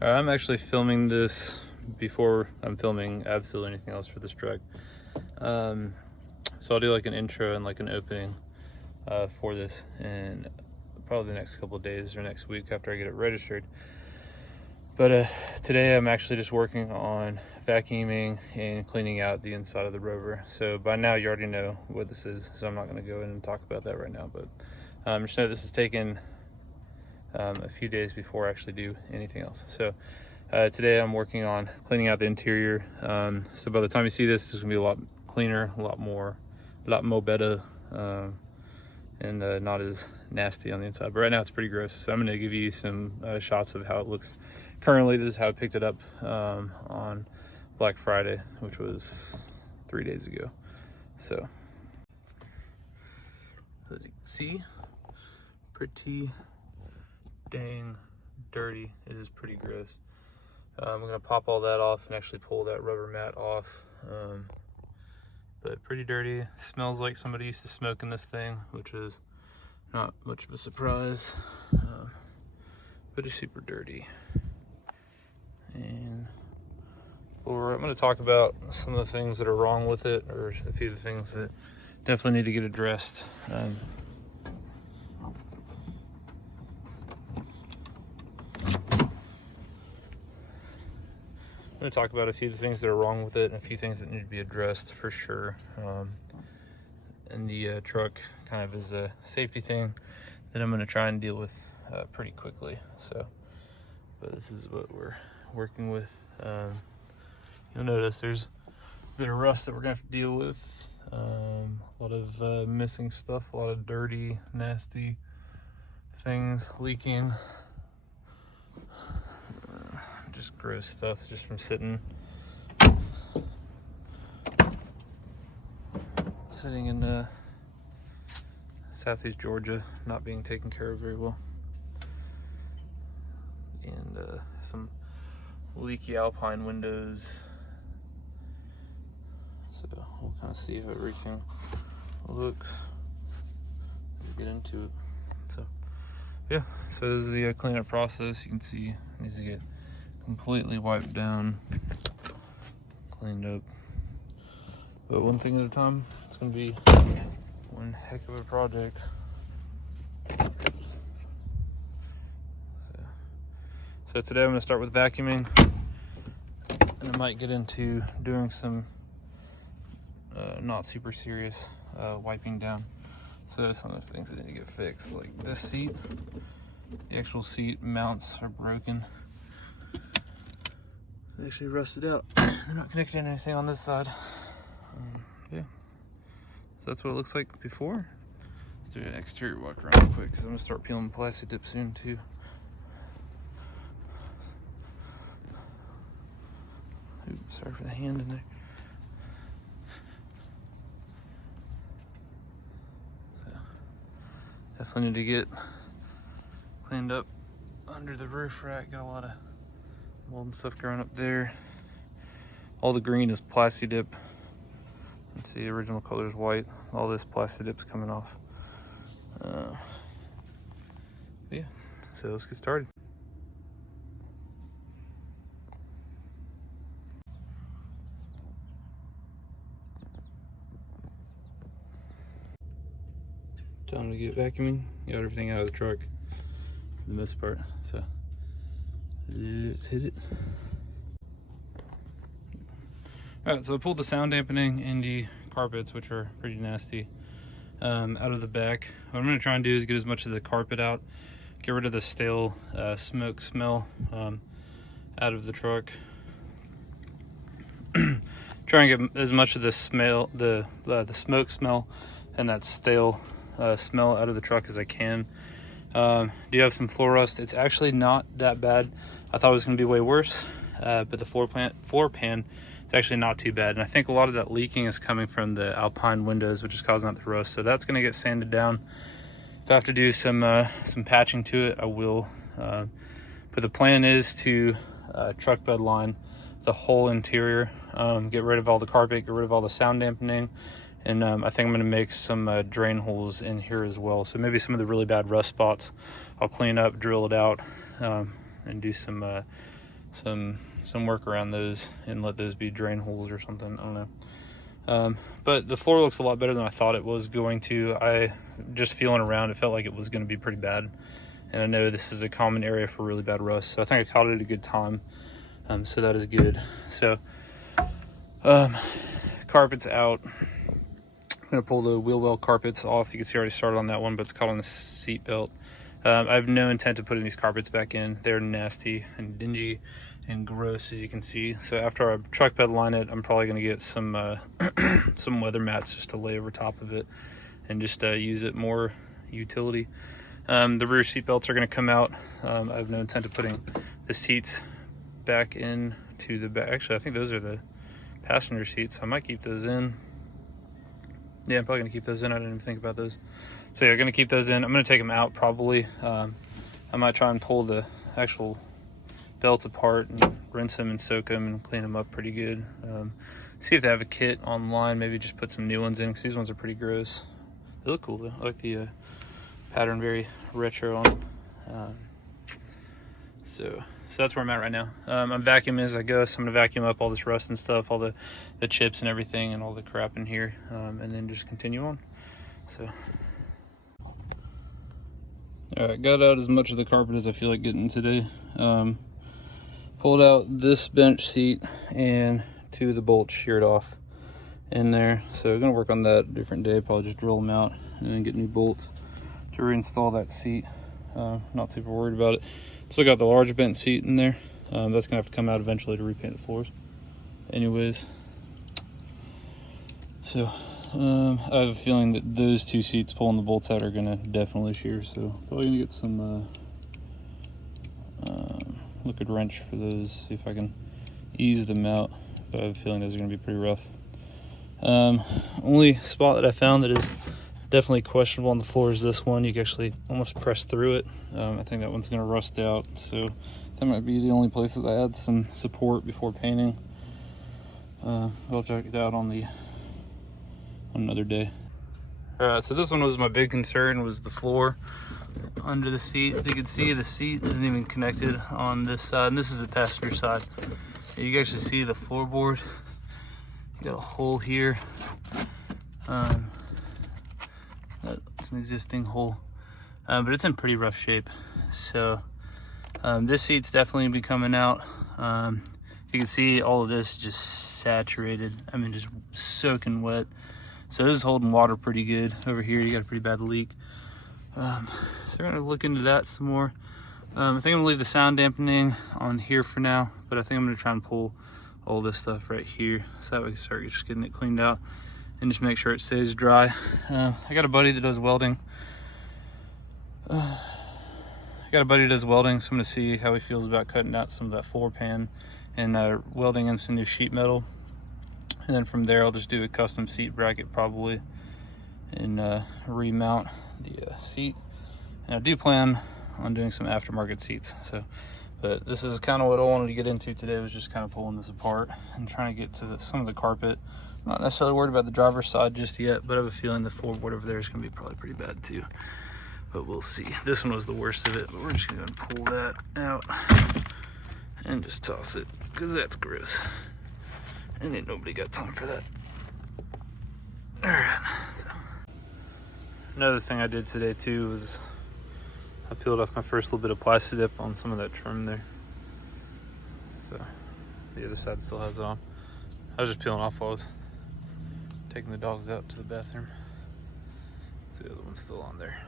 I'm actually filming this before I'm filming absolutely anything else for this truck. So I'll do like an intro and like an opening for this, and probably the next couple of days or next week after I get it registered. But today I'm actually just working on vacuuming and cleaning out the inside of the Rover. So by now you already know what this is, so I'm not going to go in and talk about that right now. But just know this is taking a few days before I actually do anything else. So today I'm working on cleaning out the interior. So by the time you see this, it's gonna be a lot cleaner, a lot more better, and not as nasty on the inside. But right now it's pretty gross. So I'm gonna give you some shots of how it looks currently. This is how I picked it up on Black Friday, which was 3 days ago. So as you can see, pretty dang dirty. It is pretty gross. I'm gonna pop all that off and actually pull that rubber mat off. But pretty dirty. Smells like somebody used to smoke in this thing, which is not much of a surprise. But it's super dirty. And I'm gonna talk about some of the things that are wrong with it, or a few of the things that definitely need to get addressed. I'm going to talk about a few of the things that are wrong with it and a few things that need to be addressed for sure. And the truck kind of is a safety thing that I'm going to try and deal with pretty quickly. But this is what we're working with. You'll notice there's a bit of rust that we're going to have to deal with. A lot of missing stuff, a lot of dirty, nasty things leaking. Just gross stuff just from sitting in Southeast Georgia, not being taken care of very well, and some leaky Alpine windows. So we'll kind of see how everything looks. We'll get into it. So yeah, so this is the cleanup process. You can see it needs to get completely wiped down, cleaned up, but one thing at a time. It's gonna be one heck of a project. So today I'm gonna start with vacuuming, and I might get into doing some not super serious wiping down. So some of the things that need to get fixed, like this seat, the actual seat mounts are broken. They actually rusted out. They're not connected to anything on this side. Yeah. So that's what it looks like before. Let's do an exterior walk around real quick because I'm gonna start peeling plastic dip soon too. Oops, sorry for the hand in there. So definitely need to get cleaned up under the roof rack. Got a lot of mold and stuff growing up there. All the green is plasti dip. Let's see, the original color is white. All this plasti dip's coming off. Yeah, so let's get started. Time to get vacuuming. Got everything out of the truck for the most part. So let's hit it. All right, so I pulled the sound dampening and the carpets, which are pretty nasty, out of the back. What I'm gonna try and do is get as much of the carpet out, get rid of the stale smoke smell out of the truck. Try and get as much of the smell, the smoke smell and that stale smell out of the truck as I can. Do you have some floor rust? It's actually not that bad. I thought it was going to be way worse, but the floor pan is actually not too bad. And I think a lot of that leaking is coming from the Alpine windows, which is causing that to rust. So that's going to get sanded down. If I have to do some patching to it, I will. But the plan is to truck bed line the whole interior, get rid of all the carpet, get rid of all the sound dampening. And I think I'm going to make some drain holes in here as well. So maybe some of the really bad rust spots I'll clean up, drill it out, and do some some work around those and let those be drain holes or something. I don't know. But the floor looks a lot better than I thought it was going to. I just feeling around, it felt like it was going to be pretty bad. And I know this is a common area for really bad rust, so I think I caught it at a good time. So that is good. So carpet's out. I'm gonna pull the wheel well carpets off. You can see I already started on that one, but it's caught on the seat belt. I have no intent of putting these carpets back in. They're nasty and dingy and gross, as you can see. So after I truck bed line it, I'm probably gonna get some some weather mats just to lay over top of it and just use it more utility. The rear seat belts are gonna come out. I have no intent of putting the seats back into the back. Actually, I think those are the passenger seats. I might keep those in. Yeah, I'm probably gonna keep those in. I didn't even think about those. So yeah, gonna keep those in. I'm gonna take them out probably. I might try and pull the actual belts apart and rinse them and soak them and clean them up pretty good. See if they have a kit online. Maybe just put some new ones in because these ones are pretty gross. They look cool though. I like the pattern, very retro on them. So that's where I'm at right now. I'm vacuuming as I go, so I'm gonna vacuum up all this rust and stuff, all the chips and everything and all the crap in here, and then just continue on. So alright, got out as much of the carpet as I feel like getting today. Pulled out this bench seat and 2 of the bolts sheared off in there, so I'm gonna work on that a different day. Probably just drill them out and then get new bolts to reinstall that seat. Not super worried about it. Still got the large bent seat in there. That's gonna have to come out eventually to repaint the floors anyways. So I have a feeling that those 2 seats pulling the bolts out are gonna definitely shear, so probably gonna get some liquid wrench for those, see if I can ease them out, but I have a feeling those are gonna be pretty rough. Only spot that I found that is definitely questionable on the floor is this one. You can actually almost press through it. I think that one's gonna rust out, so that might be the only place that I add some support before painting. I'll check it out on another day. So this one was my big concern, was the floor under the seat. As you can see, the seat isn't even connected on this side, and this is the passenger side. You can actually see the floorboard. You got a hole here. That's an existing hole, but it's in pretty rough shape. So this seat's definitely be coming out. You can see all of this just saturated. I mean, just soaking wet. So this is holding water pretty good. Over here, you got a pretty bad leak. So we're gonna look into that some more. I think I'm gonna leave the sound dampening on here for now, but I think I'm gonna try and pull all this stuff right here, so that we can start just getting it cleaned out and just make sure it stays dry. I got a buddy that does welding. So I'm gonna see how he feels about cutting out some of that floor pan and welding in some new sheet metal. And then from there, I'll just do a custom seat bracket probably and remount the seat. And I do plan on doing some aftermarket seats. But this is kind of what I wanted to get into today, was just kind of pulling this apart and trying to get to some of the carpet. I'm not necessarily worried about the driver's side just yet, but I have a feeling the floorboard over there is going to be probably pretty bad too. But we'll see. This one was the worst of it, but we're just going to pull that out and just toss it, because that's gross. And ain't nobody got time for that. Alright. So, another thing I did today too was I peeled off my first little bit of plastic dip on some of that trim there. So the other side still has it on. I was just peeling off while I was taking the dogs out to the bathroom. So the other one's still on there.